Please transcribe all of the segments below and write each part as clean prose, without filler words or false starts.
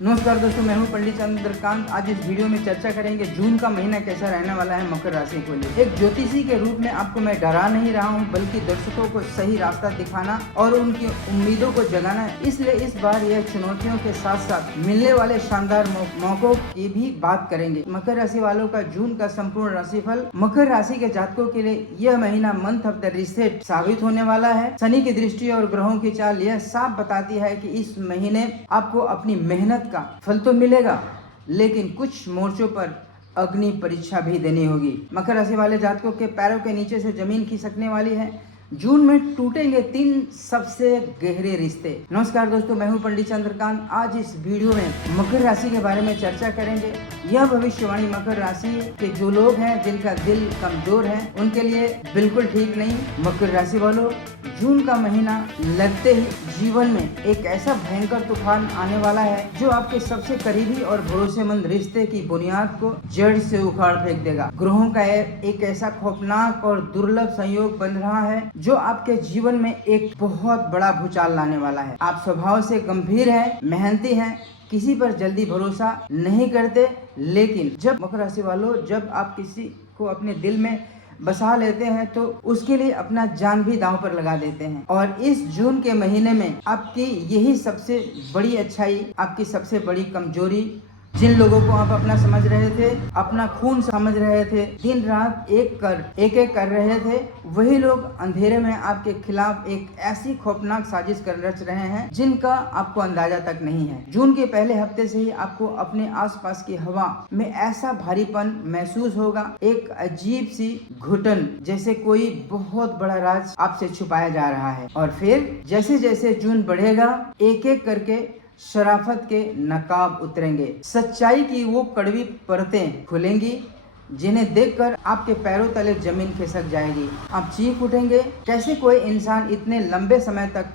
नमस्कार दोस्तों, मैं हूं पंडित चंद्रकांत। आज इस वीडियो में चर्चा करेंगे जून का महीना कैसा रहने वाला है मकर राशि को लिए। एक ज्योतिषी के रूप में आपको मैं डरा नहीं रहा हूं, बल्कि दर्शकों को सही रास्ता दिखाना और उनकी उम्मीदों को जगाना है। इसलिए इस बार यह चुनौतियों के साथ साथ मिलने वाले शानदार मौकों की भी बात करेंगे। मकर राशि वालों का जून का संपूर्ण राशिफल। मकर राशि के जातकों के लिए यह महीना मंथ ऑफ द रीसेट साबित होने वाला है। शनि की दृष्टि और ग्रहों की चाल यह साफ बताती है कि इस महीने आपको अपनी मेहनत का फल तो मिलेगा, लेकिन कुछ मोर्चों पर अग्नि परीक्षा भी देनी होगी। मकर राशि वाले जातकों के पैरों के नीचे से जमीन खिसकने वाली है। जून में टूटेंगे 3 सबसे गहरे रिश्ते। नमस्कार दोस्तों, मैं हूं पंडित चंद्रकांत। आज इस वीडियो में मकर राशि के बारे में चर्चा करेंगे। यह भविष्यवाणी मकर राशि के जो लोग हैं जिनका दिल कमजोर है उनके लिए बिल्कुल ठीक नहीं। मकर राशि वालों, जून का महीना लगते ही जीवन में एक ऐसा भयंकर तूफान आने वाला है जो आपके सबसे करीबी और भरोसेमंद रिश्ते की बुनियाद को जड़ से उखाड़ फेंक देगा। ग्रहों का एक ऐसा खौफनाक और दुर्लभ संयोग बन रहा है जो आपके जीवन में एक बहुत बड़ा भूचाल लाने वाला है। आप स्वभाव से गंभीर हैं, मेहनती हैं, किसी पर जल्दी भरोसा नहीं करते, लेकिन जब मकर राशि वालों, जब आप किसी को अपने दिल में बसा लेते हैं तो उसके लिए अपना जान भी दांव पर लगा देते हैं। और इस जून के महीने में आपकी यही सबसे बड़ी अच्छाई, आपकी सबसे बड़ी कमजोरी, जिन लोगों को आप अपना समझ रहे थे, अपना खून समझ रहे थे, दिन रात एक एक कर रहे थे, वही लोग अंधेरे में आपके खिलाफ एक ऐसी खौफनाक साजिश कर रच रहे हैं जिनका आपको अंदाजा तक नहीं है। जून के पहले हफ्ते से ही आपको अपने आसपास की हवा में ऐसा भारीपन महसूस होगा, एक अजीब सी घुटन, जैसे कोई बहुत बड़ा राज आपसे छुपाया जा रहा है। और फिर जैसे जैसे जून बढ़ेगा, एक एक करके शराफत के नकाब उतरेंगे, सच्चाई की वो कड़वी परतें खुलेंगी जिन्हें देखकर आपके पैरों तले जमीन खिसक जाएगी। आप चीख उठेंगे, कैसे कोई इंसान इतने लंबे समय तक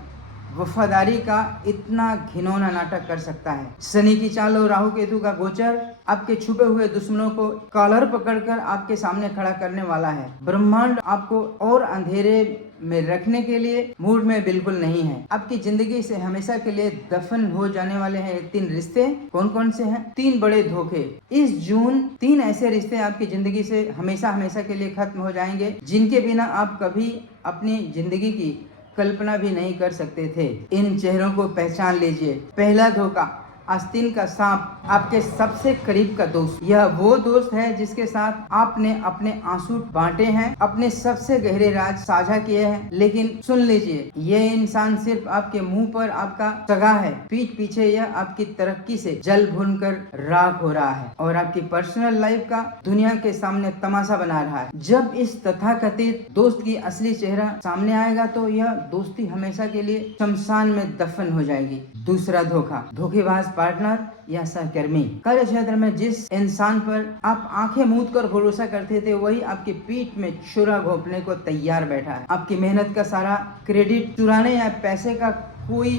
वफादारी का इतना घिनौना नाटक कर सकता है। शनि की चाल और राहु केतु का गोचर आपके छुपे हुए दुश्मनों को कॉलर पकड़कर आपके सामने खड़ा करने वाला है। ब्रह्मांड आपको और अंधेरे में रखने के लिए मूड में बिल्कुल नहीं है। आपकी जिंदगी से हमेशा के लिए दफन हो जाने वाले हैं 3 रिश्ते। कौन कौन से हैं? 3 बड़े धोखे। इस जून 3 ऐसे रिश्ते आपकी जिंदगी से हमेशा हमेशा के लिए खत्म हो जाएंगे जिनके बिना आप कभी अपनी जिंदगी की कल्पना भी नहीं कर सकते थे। इन चेहरों को पहचान लीजिए। पहला धोखा, आस्तीन का सांप, आपके सबसे करीब का दोस्त। यह वो दोस्त है जिसके साथ आपने अपने आंसू बांटे हैं, अपने सबसे गहरे राज साझा किए हैं। लेकिन सुन लीजिए, यह इंसान सिर्फ आपके मुंह पर आपका सगा है, पीठ पीछे यह आपकी तरक्की से जल भून कर राख हो रहा है और आपकी पर्सनल लाइफ का दुनिया के सामने तमाशा बना रहा है। जब इस तथाकथित दोस्त की असली चेहरा सामने आएगा तो यह दोस्ती हमेशा के लिए शमशान में दफन हो जाएगी। दूसरा धोखा, धोखेबाज पार्टनर या सहकर्मी। कार्य क्षेत्र में जिस इंसान पर आप आंखें मूंद कर भरोसा करते थे, वही आपकी पीठ में छुरा घोंपने को तैयार बैठा है। आपकी मेहनत का सारा क्रेडिट चुराने या पैसे का कोई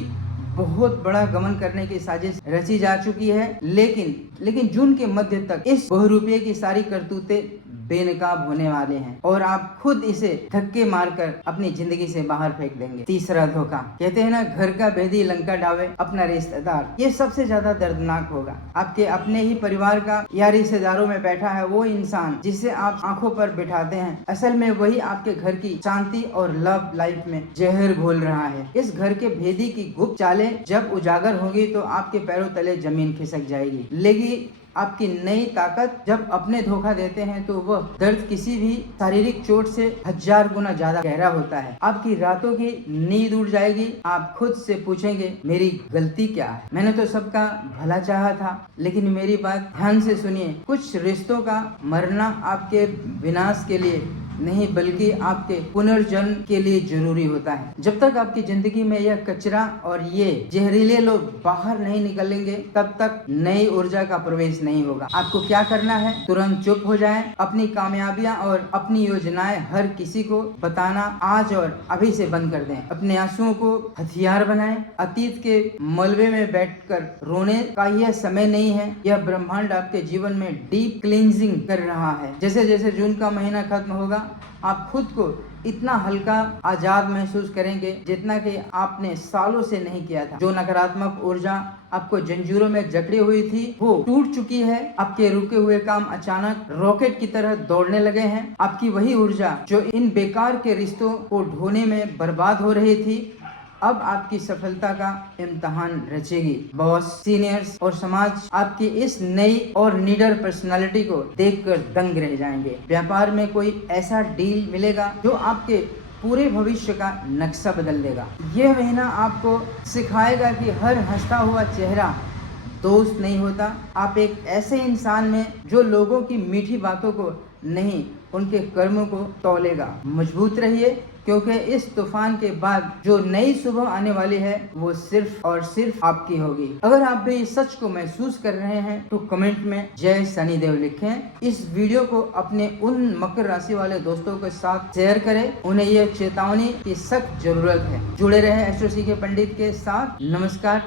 बहुत बड़ा गमन करने की साजिश रची जा चुकी है। लेकिन जून के मध्य तक इस बहुरूपिये की सारी करतूतें बेनकाब होने वाले हैं और आप खुद इसे धक्के मारकर अपनी जिंदगी से बाहर फेंक देंगे। तीसरा धोखा, कहते हैं ना, घर का भेदी लंका ढावे अपना रिश्तेदार। ये सबसे ज्यादा दर्दनाक होगा। आपके अपने ही परिवार का या रिश्तेदारों में बैठा है वो इंसान जिसे आप आंखों पर बिठाते हैं, असल में वही आपके घर की शांति और लव लाइफ में जहर घोल रहा है। इस घर के भेदी की गुप्त चालें जब उजागर होगी तो आपके पैरों तले जमीन खिसक जाएगी। लेकिन आपकी नई ताकत जब अपने धोखा देते हैं तो वह दर्द किसी भी शारीरिक चोट से 1000 गुना ज्यादा गहरा होता है। आपकी रातों की नींद उड़ जाएगी। आप खुद से पूछेंगे, मेरी गलती क्या है? मैंने तो सबका भला चाहा था। लेकिन मेरी बात ध्यान से सुनिए, कुछ रिश्तों का मरना आपके विनाश के लिए नहीं बल्कि आपके पुनर्जन्म के लिए जरूरी होता है। जब तक आपकी जिंदगी में यह कचरा और ये जहरीले लोग बाहर नहीं निकलेंगे, तब तक नई ऊर्जा का प्रवेश नहीं होगा। आपको क्या करना है? तुरंत चुप हो जाएं। अपनी कामयाबियां और अपनी योजनाएं हर किसी को बताना आज और अभी से बंद कर दें। अपने आंसुओं को हथियार बनाएं। अतीत के मलबे में बैठकर रोने का यह समय नहीं है। यह ब्रह्मांड आपके जीवन में डीप क्लींजिंग कर रहा है। जैसे जैसे जून का महीना खत्म होगा, आप खुद को इतना हल्का आजाद महसूस करेंगे जितना कि आपने सालों से नहीं किया था। जो नकारात्मक ऊर्जा आपको जंजीरों में जकड़ी हुई थी वो टूट चुकी है। आपके रुके हुए काम अचानक रॉकेट की तरह दौड़ने लगे हैं। आपकी वही ऊर्जा जो इन बेकार के रिश्तों को ढोने में बर्बाद हो रही थी, अब आपकी सफलता का इम्तिहान रचेगी। बॉस, सीनियर्स और समाज आपकी इस नई और निडर पर्सनालिटी को देखकर दंग रह जाएंगे। व्यापार में कोई ऐसा डील मिलेगा जो आपके पूरे भविष्य का नक्शा बदल देगा। यह महीना आपको सिखाएगा कि हर हंसता हुआ चेहरा दोस्त नहीं होता। आप एक ऐसे इंसान में जो लोगों की मीठी बातों को नहीं, उनके कर्मों को तौलेगा। मजबूत रहिए, क्योंकि इस तूफान के बाद जो नई सुबह आने वाली है वो सिर्फ और सिर्फ आपकी होगी। अगर आप भी इस सच को महसूस कर रहे हैं तो कमेंट में जय शनिदेव लिखें। इस वीडियो को अपने उन मकर राशि वाले दोस्तों के साथ शेयर करें, उन्हें यह चेतावनी की सख्त जरूरत है। जुड़े रहे एस्ट्रो सीखे पंडित के साथ। नमस्कार।